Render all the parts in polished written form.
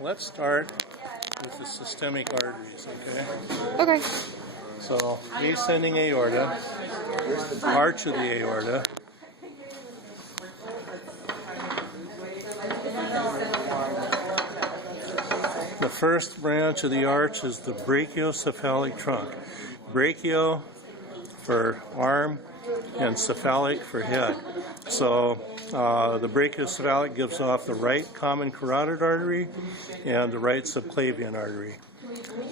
let's start with the systemic arteries, okay? Okay. So, ascending aorta, arch of the aorta. The first branch of the arch is the brachiocephalic trunk. Brachio for arm and cephalic for head. So the brachiocephalic gives off the right common carotid artery and the right subclavian artery.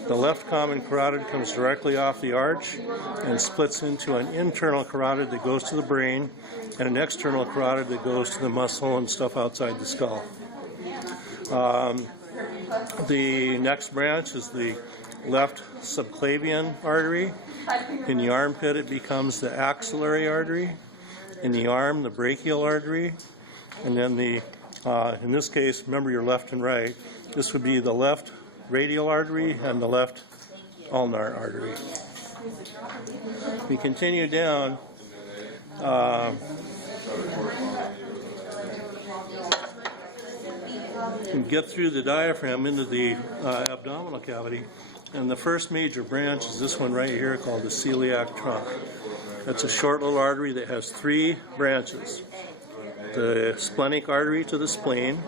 The left common carotid comes directly off the arch and splits into an internal carotid that goes to the brain and an external carotid that goes to the muscle and stuff outside the skull. The next branch is the left subclavian artery. In the armpit, it becomes the axillary artery. In the arm, the brachial artery. And then in this case, remember your left and right, this would be the left radial artery and the left ulnar artery. We continue down. And get through the diaphragm into the abdominal cavity, and the first major branch is this one right here called the celiac trunk. That's a short little artery that has three branches: the splenic artery to the spleen,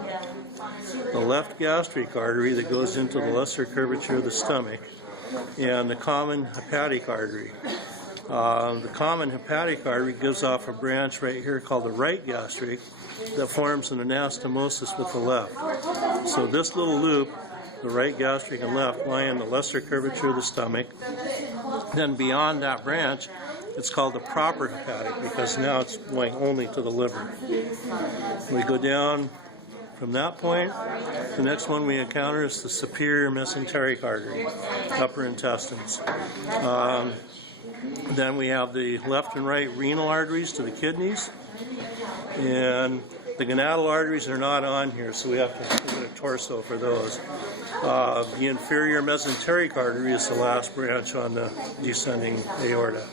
the left gastric artery that goes into the lesser curvature of the stomach, and the common hepatic artery. The common hepatic artery gives off a branch right here called the right gastric that forms an anastomosis with the left. So this little loop, the right gastric and left, lie in the lesser curvature of the stomach. Then beyond that branch, it's called the proper hepatic because now it's going only to the liver. We go down from that point. The next one we encounter is the superior mesenteric artery, upper intestines. Then we have the left and right renal arteries to the kidneys. And the gonadal arteries are not on here, so we have to put a torso for those. The inferior mesenteric artery is the last branch on the descending aorta.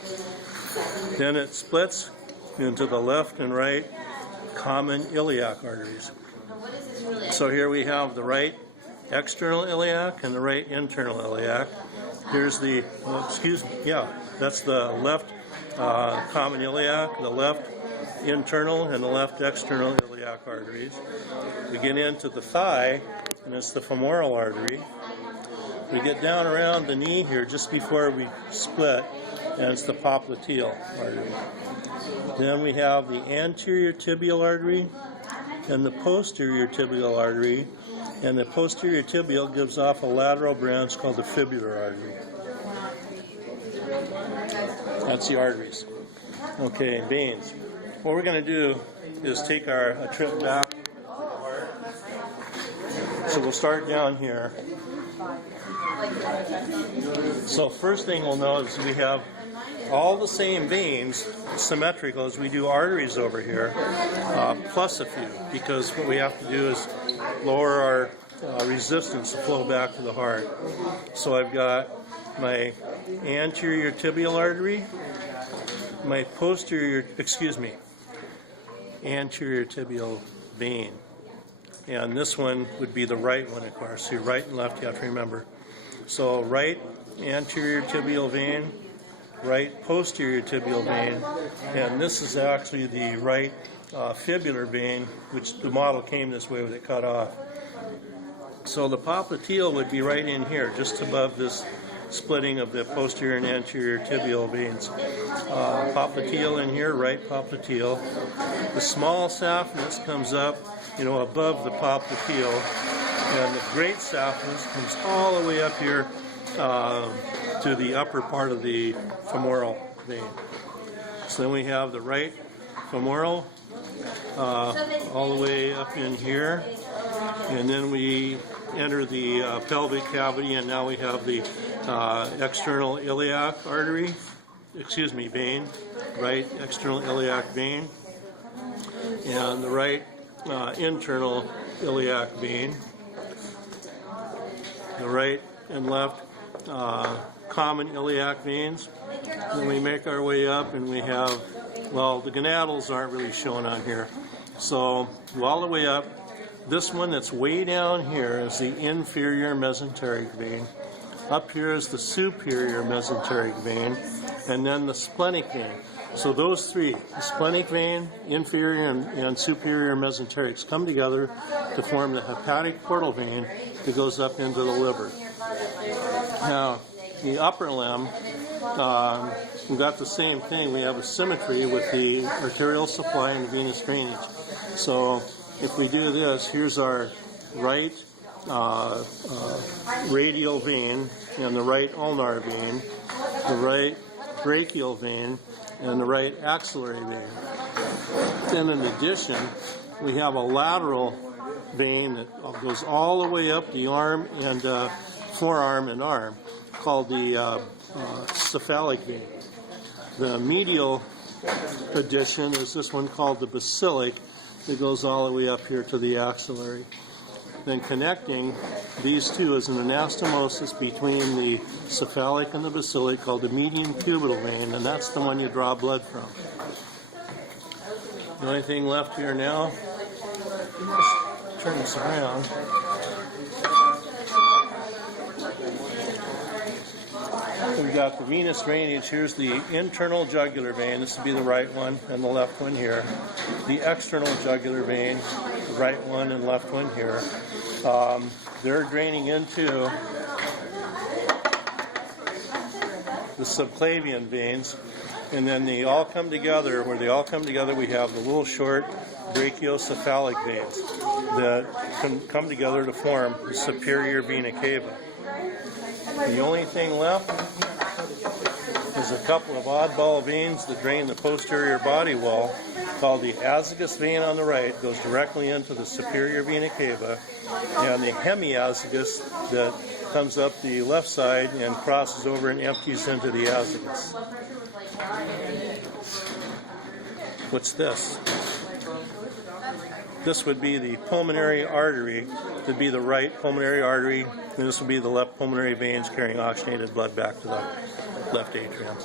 Then it splits into the left and right common iliac arteries. So here we have the right external iliac and the right internal iliac. Here's the, that's the left common iliac, the left internal and the left external iliac arteries. We get into the thigh, and it's the femoral artery. We get down around the knee here just before we split, and it's the popliteal artery. Then we have the anterior tibial artery and the posterior tibial artery, and the posterior tibial gives off a lateral branch called the fibular artery. That's the arteries. Okay, veins. What we're going to do is take a trip back. So we'll start down here. So first thing we'll know is we have all the same veins, symmetrical as we do arteries over here, plus a few, because what we have to do is lower our resistance to flow back to the heart. So I've got my anterior tibial artery, my anterior tibial vein. And this one would be the right one, of course. So your right and left, you have to remember. So right anterior tibial vein, right posterior tibial vein, and this is actually the right fibular vein, which the model came this way with it cut off. So the popliteal would be right in here, just above this splitting of the posterior and anterior tibial veins. Popliteal in here, right popliteal. The small saphenous comes up, above the popliteal, and the great saphenous comes all the way up here to the upper part of the femoral vein. So then we have the right femoral all the way up in here, and then we enter the pelvic cavity, and now we have the external iliac vein, right external iliac vein, and the right internal iliac vein, the right and left common iliac veins. Then we make our way up, and we have, the gonadals aren't really shown on here. So go all the way up, this one that's way down here is the inferior mesenteric vein. Up here is the superior mesenteric vein, and then the splenic vein. So those three, the splenic vein, inferior and superior mesenterics, come together to form the hepatic portal vein that goes up into the liver. Now, the upper limb, we've got the same thing. We have a symmetry with the arterial supply and the venous drainage. So if we do this, here's our right radial vein and the right ulnar vein, the right brachial vein, and the right axillary vein. Then in addition, we have a lateral vein that goes all the way up the arm and forearm and arm, called the cephalic vein. The medial addition is this one called the basilic that goes all the way up here to the axillary. Then connecting these two is an anastomosis between the cephalic and the basilic called the median cubital vein, and that's the one you draw blood from. The only thing left here now, turn this around. We've got the venous drainage. Here's the internal jugular vein. This would be the right one and the left one here. The external jugular vein, the right one and left one here. They're draining into the subclavian veins, and then they all come together. Where they all come together, we have the little short brachiocephalic veins that can come together to form the superior vena cava. The only thing left is a couple of oddball veins that drain the posterior body wall, called the azygos vein on the right, goes directly into the superior vena cava, and the hemiazygos that comes up the left side and crosses over and empties into the azygos. What's this? This would be the pulmonary artery. This would be the right pulmonary artery, and this would be the left pulmonary veins carrying oxygenated blood back to the left atrium.